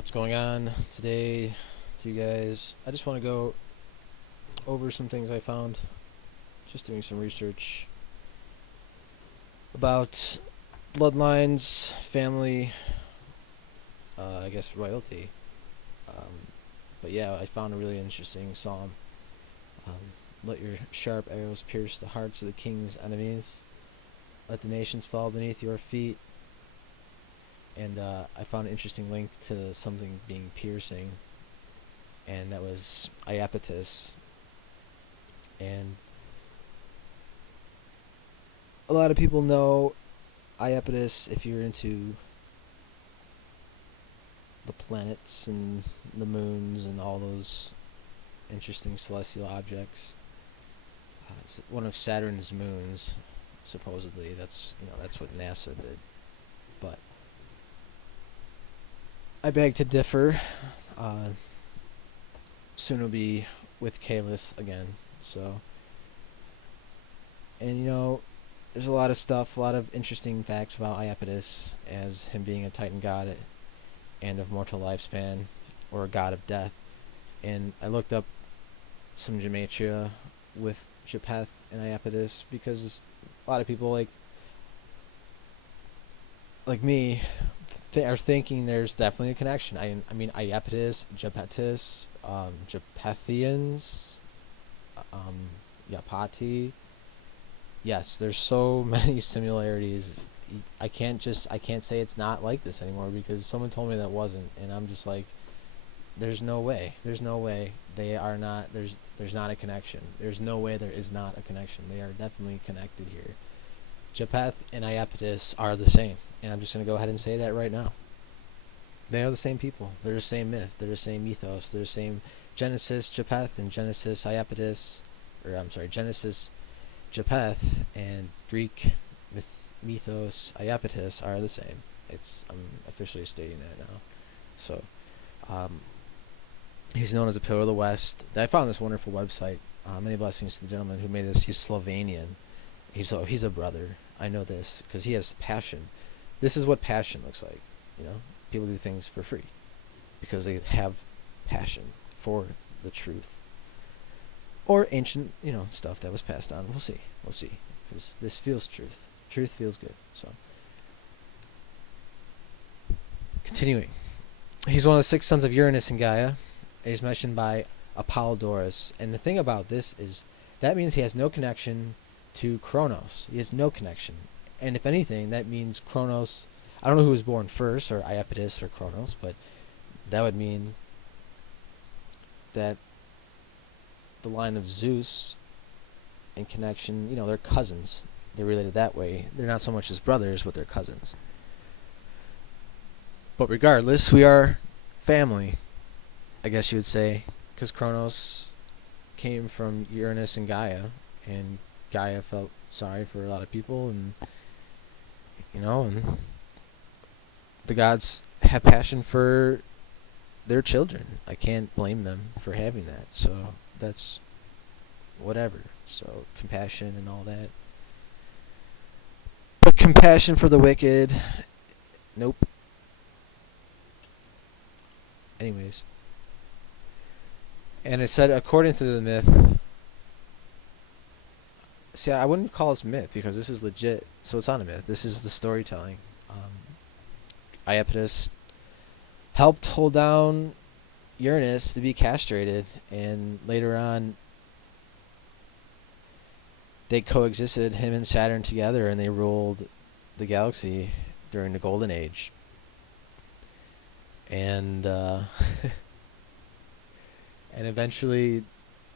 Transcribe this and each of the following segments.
What's going on today to you guys? I just want to go over some things I found just doing some research about bloodlines, family, I guess royalty. Um, but yeah, I found a really interesting psalm. Um, Let your sharp arrows pierce the hearts of the king's enemies. Let the nations fall beneath your feet. And I found an interesting link to something being piercing, and that was Iapetus. And a lot of people know Iapetus if you're into the planets and the moons and all those interesting celestial objects. It's one of Saturn's moons, supposedly. That's what NASA did. But I beg to differ. Soon will be with Kalis again. So, and there's a lot of stuff, a lot of interesting facts about Iapetus as him being a Titan god and of mortal lifespan, or a god of death. And I looked up some gematria with Japheth and Iapetus because a lot of people like me are thinking there's definitely a connection. I mean Iapetus, Japetus, Japethians, Yapati. Yes, there's so many similarities. I can't say it's not like this anymore because someone told me that wasn't, and I'm just like, there's no way. There's no way they are not. There's not a connection. There's no way there is not a connection. They are definitely connected here. Japheth and Iapetus are the same, and I'm just gonna go ahead and say that right now. They are the same people. They're the same myth. They're the same mythos. They're the same Genesis Japheth and Genesis Iapetus, or I'm sorry, Genesis Japheth and Greek mythos Iapetus are the same. I'm officially stating that now. So, he's known as a pillar of the West. I found this wonderful website. Many blessings to the gentleman who made this. He's Slovenian. He's a brother. I know this because he has passion. This is what passion looks like. People do things for free because they have passion for the truth or ancient, stuff that was passed on. We'll see, because this feels truth. Truth feels good. So, continuing, he's one of the 6 sons of Uranus and Gaia. He's mentioned by Apollodorus, and the thing about this is that means he has no connection to Kronos. He has no connection, and if anything, that means Kronos. I don't know who was born first, or Iapetus or Kronos, but that would mean that the line of Zeus and connection, they're cousins. They're related that way. They're not so much as brothers, but they're cousins. But regardless, we are family, I guess you would say, because Kronos came from Uranus and Gaia, and Gaia felt sorry for a lot of people, and and the gods have passion for their children. I can't blame them for having that. So that's whatever. So compassion and all that. But compassion for the wicked, nope. Anyways. And it said, according to the myth, see, I wouldn't call this myth because this is legit. So it's not a myth. This is the storytelling. Iapetus helped hold down Uranus to be castrated, and later on they coexisted, him and Saturn together, and they ruled the galaxy during the Golden Age. And and eventually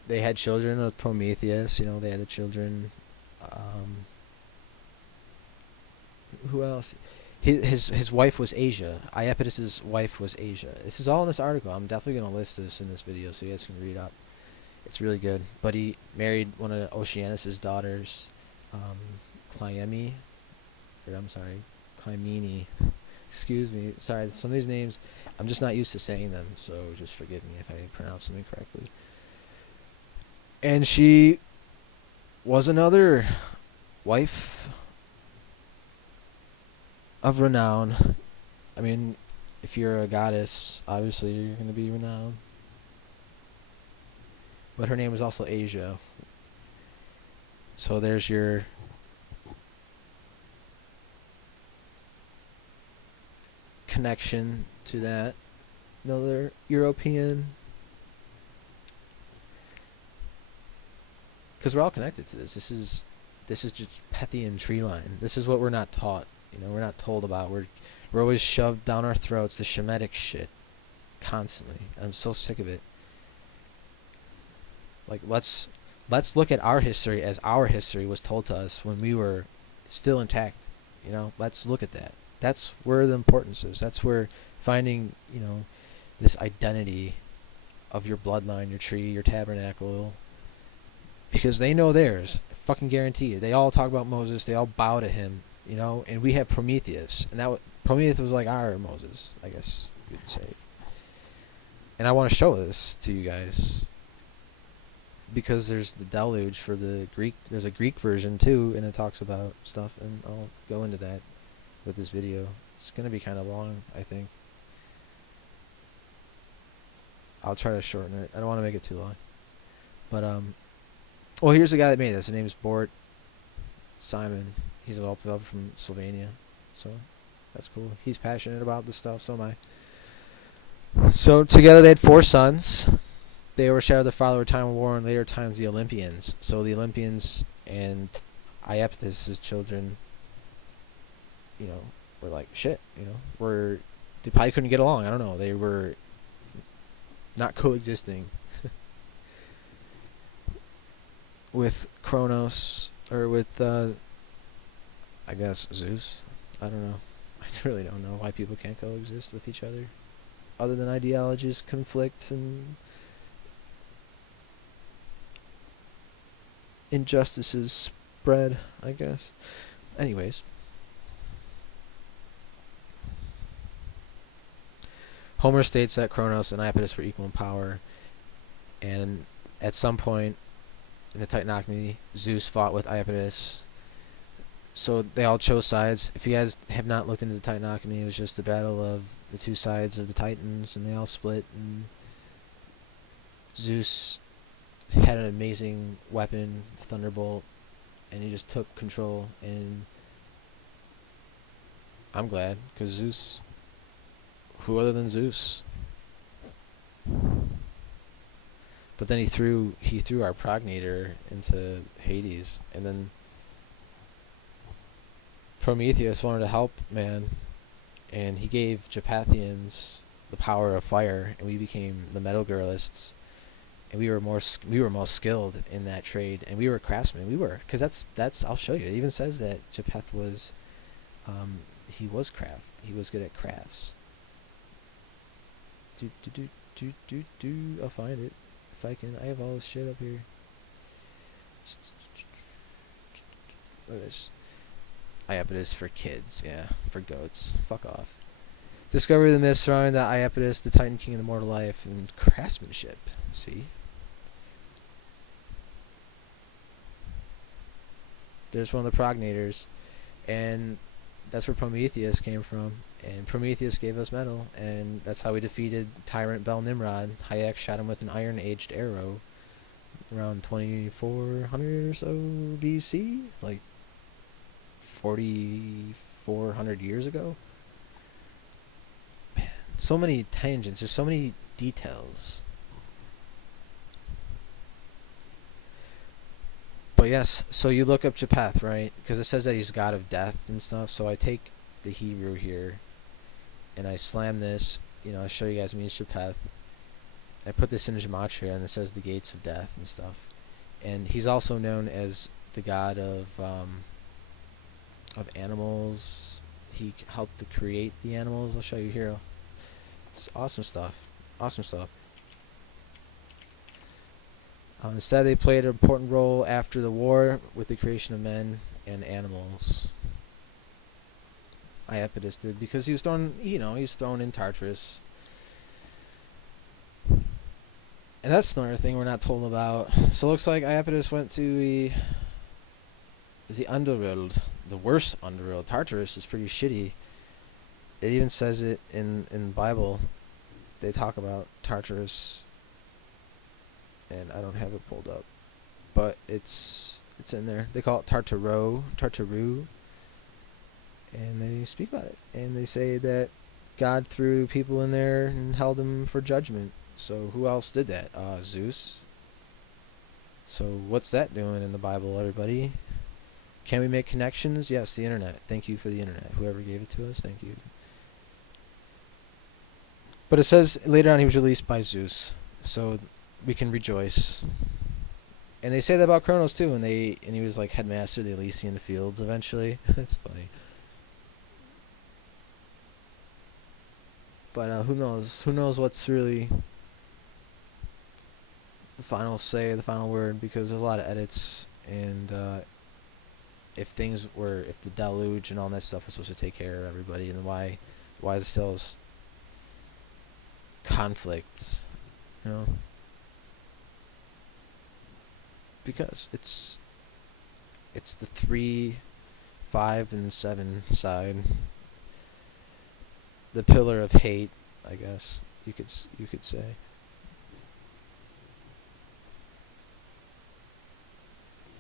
they had children with Prometheus. They had the children. Who else? His wife was Asia. Iapetus's wife was Asia. This is all in this article. I'm definitely going to list this in this video so you guys can read up. It's really good. But he married one of Oceanus's daughters, Clymene. Clymene. Excuse me. Sorry, some of these names, I'm just not used to saying them, so just forgive me if I pronounce them incorrectly. And she was another wife of renown. I mean, If you're a goddess, obviously you're going to be renowned. But her name was also Asia. So there's your connection to that. Another European. Because we're all connected to this. This is just Pethian tree line. This is what we're not taught. We're not told about. We're always shoved down our throats the Shemitic shit constantly. I'm so sick of it. Like, let's look at our history as our history was told to us when we were still intact. Let's look at that. That's where the importance is. That's where finding, this identity of your bloodline, your tree, your tabernacle, because they know theirs. Fucking guarantee it. They all talk about Moses. They all bow to him, and we have Prometheus, and Prometheus was like our Moses, I guess you'd say. And I want to show this to you guys because there's the deluge for the Greek. There's a Greek version too, and it talks about stuff, and I'll go into that with this video. It's gonna be kind of long, I think. I'll try to shorten it. I don't want to make it too long. But well, here's the guy that made this. His name is Bort Simon. He's a developer from Slovenia, so that's cool. He's passionate about this stuff. So am I. So together they had 4 sons. They overshadowed the father of time of war and later times the Olympians. So the Olympians and Iapetus, his children, were like shit. They probably couldn't get along. I don't know. They were not coexisting with Kronos or with I guess Zeus. I don't know. I really don't know why people can't coexist with each other than ideologies, conflict, and injustices spread, I guess. Anyways, Homer states that Kronos and Iapetus were equal in power, and at some point in the Titanocracy, Zeus fought with Iapetus. So they all chose sides. If you guys have not looked into the Titanocracy, it was just the battle of the 2 sides of the Titans, and they all split. And Zeus had an amazing weapon, Thunderbolt, and he just took control. And I'm glad, because Zeus, who other than Zeus? But then he threw our progenitor into Hades, and then Prometheus wanted to help man, and he gave Japhethians the power of fire, and we became the Metal Girlists, and we were most skilled in that trade, and we were craftsmen. We were, because that's I'll show you. It even says that Japheth was he was good at crafts. I'll find it if I can. I have all this shit up here. Look at this. Iapetus for kids, yeah, for goats. Fuck off. Discovery of the myth surrounding the Iapetus, the Titan King of the mortal life, and craftsmanship. See? There's one of the progenitors, and that's where Prometheus came from. And Prometheus gave us metal, and that's how we defeated Tyrant Bel Nimrod. Hayek shot him with an iron-aged arrow around 2400 or so BC, like 4,400 years ago. Man, so many tangents. There's so many details. But yes, so you look up Japheth, right? Because it says that he's god of death and stuff. So I take the Hebrew here, and I slam this. I show you guys it means Japheth. I put this in gematria, and it says the gates of death and stuff. And he's also known as the god of animals. He helped to create the animals. I'll show you here. It's awesome stuff. Awesome stuff. Instead, they played an important role after the war with the creation of men and animals. Iapetus did, because he was thrown, he was thrown in Tartarus. And that's another thing we're not told about. So it looks like Iapetus went to the underworld, the worst underworld. Tartarus is pretty shitty. it even says it in the Bible. They talk about Tartarus, and I don't have it pulled up, but it's in there. They call it Tartaru, and they speak about it, and they say that God threw people in there and held them for judgment. So who else did that? Zeus. So what's that doing in the Bible, everybody? Can we make connections? Yes, the internet. Thank you for the internet. Whoever gave it to us, thank you. But it says later on he was released by Zeus, so we can rejoice. And they say that about Kronos too, and he was like headmaster of the Elysian Fields eventually. That's funny. But who knows? Who knows what's really the final say, the final word? Because there's a lot of edits, and if the deluge and all that stuff was supposed to take care of everybody, and why there's still conflicts, you know? Because it's the 3, 5, and 7 side, the pillar of hate, I guess you could say.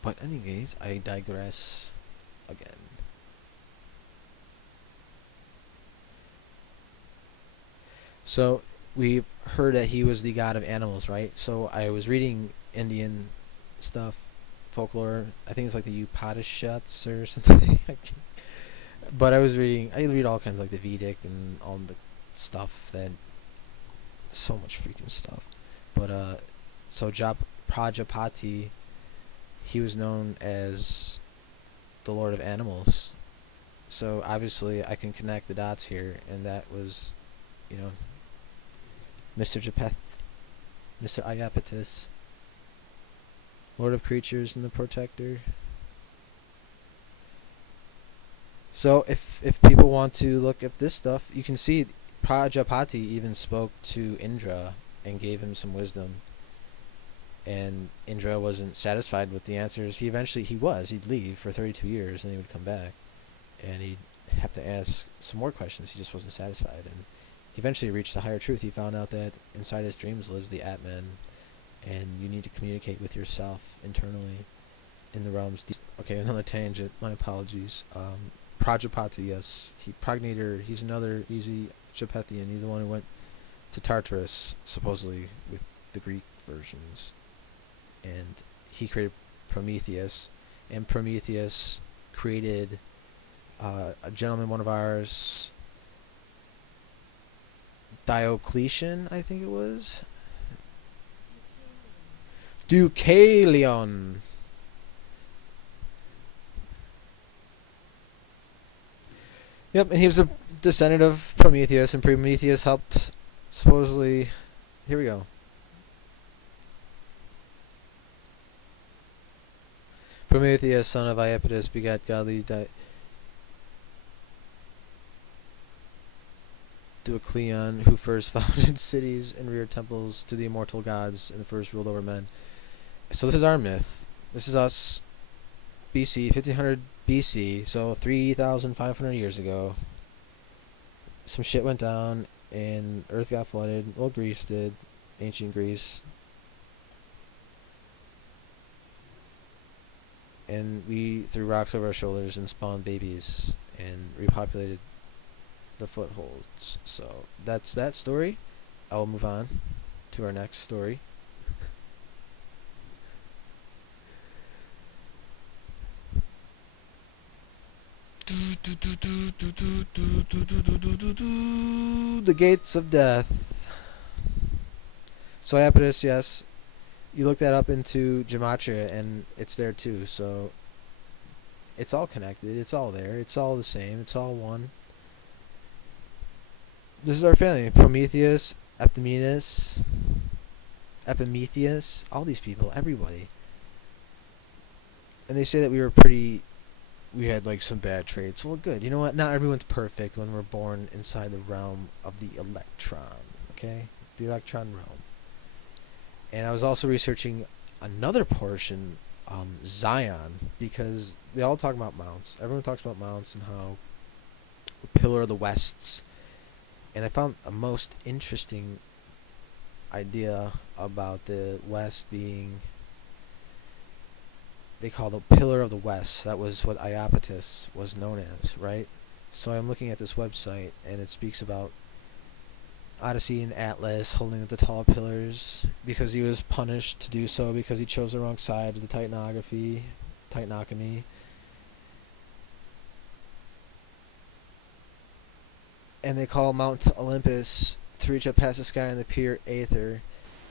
But anyways, I digress again. So we heard that he was the god of animals, right? So I was reading Indian stuff, folklore. I think it's like the Upanishads or something. But I read all kinds, like the Vedic and all the stuff, that so much freaking stuff. But so Prajapati, he was known as the Lord of Animals. So obviously I can connect the dots here, and that was, Mr. Japheth, Mr. Iapetus, Lord of Creatures and the Protector. So if people want to look at this stuff, you can see Prajapati even spoke to Indra and gave him some wisdom. And Indra wasn't satisfied with the answers. He'd leave for 32 years, and he would come back, and he'd have to ask some more questions. He just wasn't satisfied, and he eventually reached a higher truth. He found out that inside his dreams lives the Atman, and you need to communicate with yourself internally in the realms. Okay, another tangent. My apologies. Prajapati, yes, he's another easy Japhethian. He's the one who went to Tartarus, supposedly, with the Greek versions. And he created Prometheus, and Prometheus created a gentleman, one of ours, Diocletian, I think it was. Deucalion. Yep, and he was a descendant of Prometheus, and Prometheus helped, supposedly. Here we go. Prometheus, son of Iapetus, begat godly Deucalion, who first founded cities and reared temples to the immortal gods, and first ruled over men. So this is our myth. This is us, BC, 1500 BC, so 3,500 years ago. Some shit went down, and Earth got flooded. Well, Greece did. Ancient Greece. And we threw rocks over our shoulders and spawned babies and repopulated the footholds. So that's that story. I will move on to our next story. The gates of death. So Iapetus, yes. You look that up into Gematria, and it's there too. So it's all connected. It's all there. It's all the same. It's all one. This is our family: Prometheus, Epimetheus, all these people, everybody. And they say that we had like some bad traits. Well, good. You know what? Not everyone's perfect when we're born inside the realm of the electron. Okay, the electron realm. And I was also researching another portion, Zion, because they all talk about mounts. Everyone talks about mounts and how the Pillar of the Wests And I found a most interesting idea about the West being, they call the pillar of the West. That was what Iapetus was known as, right? So I'm looking at this website, and it speaks about Odyssey and Atlas holding the tall pillars because he was punished to do so because he chose the wrong side of the Titanogamy. And they call Mount Olympus to reach up past the sky in the pure aether.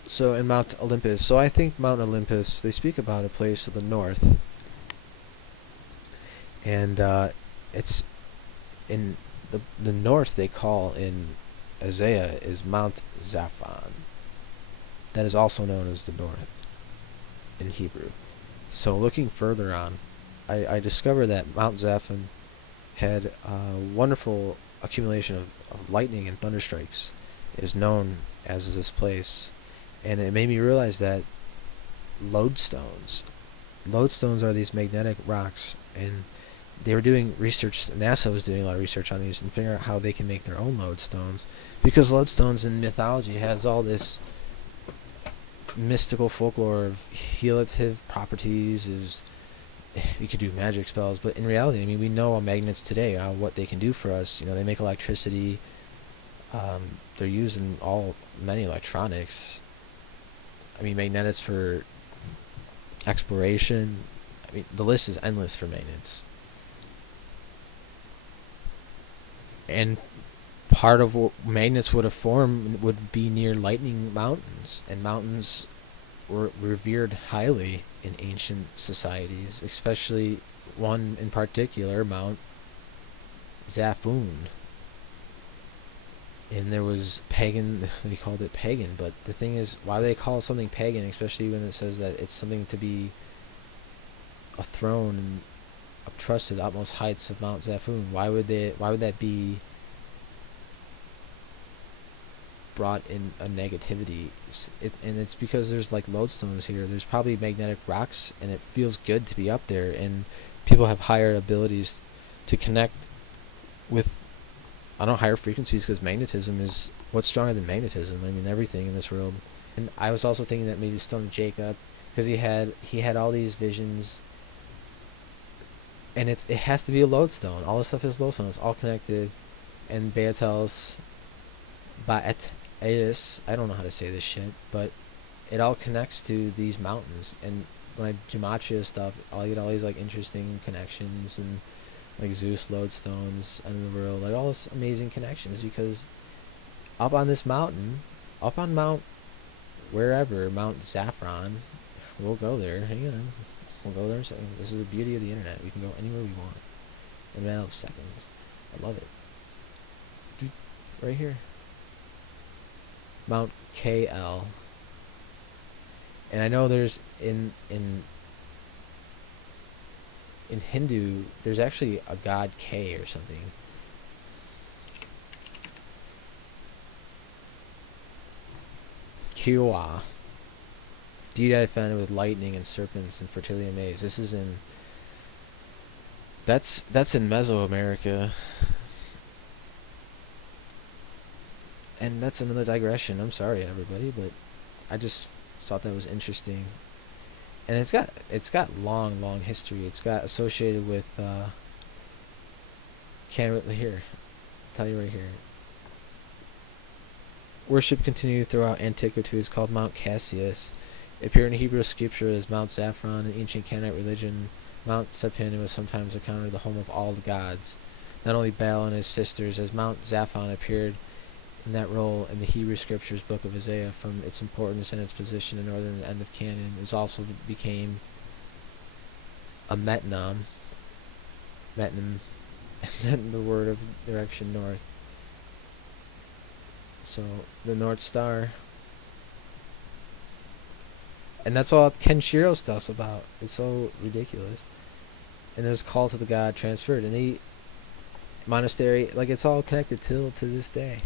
So in Mount Olympus. So I think Mount Olympus, they speak about a place to the north. And it's in the north they call in Isaiah is Mount Zaphon. That is also known as the north in Hebrew. So looking further on, I discovered that Mount Zaphon had a wonderful accumulation of lightning and thunderstrikes. It is known as this place. And it made me realize that lodestones are these magnetic rocks, and they were doing research, NASA was doing a lot of research on these and figuring out how they can make their own lodestones, because lodestones in mythology has all this mystical folklore of healative properties. Is you could do magic spells, but in reality, I mean, we know on magnets today what they can do for us. You know, they make electricity. They're used in many electronics. I mean, magnets for exploration. I mean, the list is endless for magnets. And part of what magnets would have formed would be near lightning mountains, and mountains were revered highly in ancient societies, especially one in particular, Mount Zaphon. And there was pagan, they called it pagan, but the thing is, why do they call something pagan, especially when it says that it's something to be a throne and up to the utmost heights of Mount Zaphon? Why would that be brought in a negativity? And it's because there's like lodestones here. There's probably magnetic rocks, and it feels good to be up there, and people have higher abilities to connect with, I don't know, higher frequencies, because magnetism is, what's stronger than magnetism? I mean, everything in this world. And I was also thinking that maybe Stone of Jacob, because he had all these visions, and it has to be a lodestone. All this stuff is lodestone. It's all connected. And Baetis, I don't know how to say this shit, but it all connects to these mountains. And when I gematria stuff, I get all these like interesting connections, and like Zeus lodestones under the world, like all this amazing connections, because up on this mountain, up on Mount wherever, Mount Zaphon, we'll go there. Hang on, we'll go there. This is the beauty of the internet. We can go anywhere we want in a matter of seconds. I love it. Right here, Mount KL. And I know there's in Hindu, there's actually a god K or something. Kiowa, deity defended with lightning and serpents and fertility and maize. This is in, that's in Mesoamerica. And that's another digression. I'm sorry, everybody, but I just thought that was interesting. And it's got long history. It's got associated with here. I'll tell you right here. Worship continued throughout antiquity is called Mount Cassius. It appeared in Hebrew scripture as Mount Zaphon. In ancient Canaanite religion, Mount Sepin was sometimes accounted the home of all the gods, not only Baal and his sisters, as Mount Zaphon appeared in that role in the Hebrew Scriptures book of Isaiah. From its importance and its position in the northern end of Canaan, it also became a metnom, and then the word of direction north. So the North Star, and that's all Kenshiro stuff's about. It's so ridiculous. And there's call to the god transferred, and the monastery, like, it's all connected till to this day.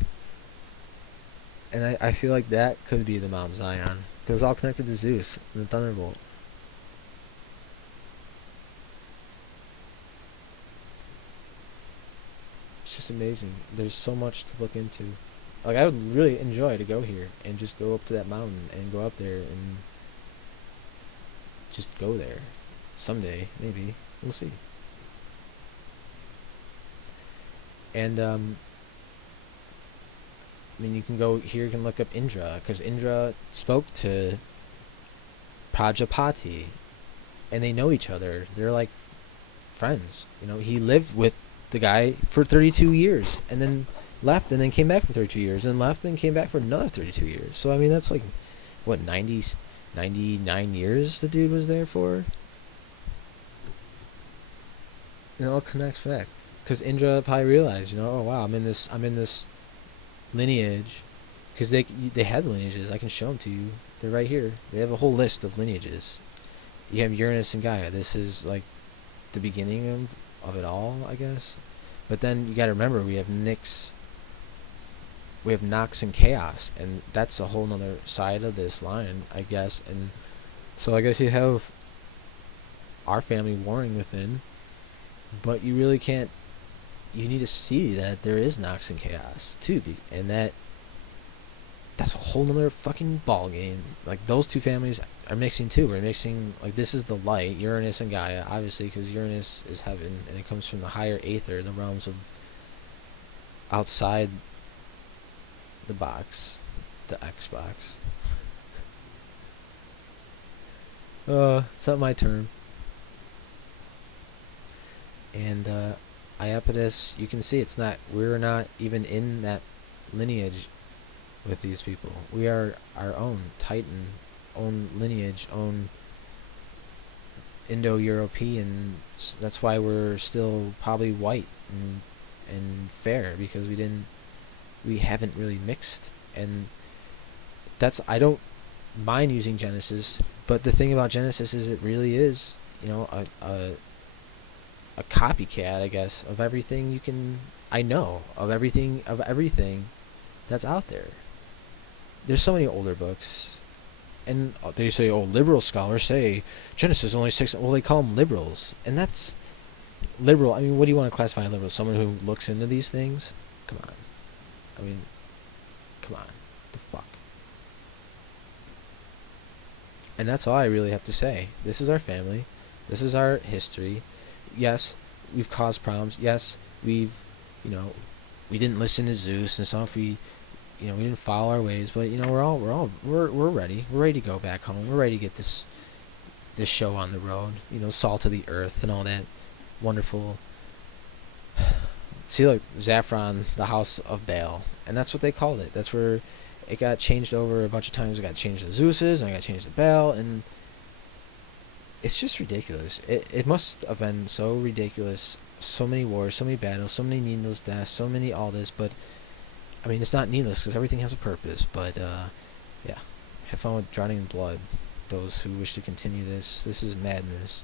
And I feel like that could be the Mount Zion, because it's all connected to Zeus and the Thunderbolt. It's just amazing. There's so much to look into. Like, I would really enjoy to go here and just go up to that mountain and go up there and just go there someday, maybe. We'll see. And I mean, you can go here. You can look up Indra, because Indra spoke to Prajapati, and they know each other. They're like friends. You know, he lived with the guy for 32 years, and then left, and then came back for 32 years, and left, and came back for another 32 years. So I mean, that's like what 99 years the dude was there for. It all connects back, because Indra probably realized, you know, oh wow, I'm in this lineage, because they had the lineages. I can show them to you. They're right here. They have a whole list of lineages. You have Uranus and Gaia. This is like the beginning of it all, I guess. But then you got to remember, we have Nox and Chaos, and that's a whole nother side of this line, I guess. And so I guess you have our family warring within, but you really can't. You need to see that there is Nox and Chaos too, and that's a whole nother fucking ball game. Like, those two families are mixing too. We're mixing, like, this is the light, Uranus and Gaia, obviously, because Uranus is heaven, and it comes from the higher aether, the realms of outside the box, the Xbox. It's not my term. And Iapetus, you can see we're not even in that lineage with these people. We are our own Titan, own lineage, own Indo-European. That's why we're still probably white and fair, because we haven't really mixed. And I don't mind using Genesis, but the thing about Genesis is it really is, you know, a copycat, I guess, of everything of everything that's out there. There's so many older books, and they say, oh, liberal scholars say Genesis is only 6. Well, they call them liberals, and that's liberal. I mean, what do you want to classify a liberal? Someone who looks into these things? Come on. I mean, come on. The fuck? And that's all I really have to say. This is our family. This is our history. Yes, we've caused problems. Yes, we didn't listen to Zeus and stuff. We didn't follow our ways. But we're ready. We're ready to go back home. We're ready to get this show on the road. Salt of the earth and all that wonderful. See, look, Zaphron, the House of Baal, and that's what they called it. That's where it got changed over a bunch of times. It got changed to Zeus's, and it got changed to Baal, and it's just ridiculous. It must have been so ridiculous. So many wars, so many battles, so many needless deaths, so many all this. But I mean, it's not needless because everything has a purpose. But yeah, have fun with drowning in blood. Those who wish to continue this. This is madness.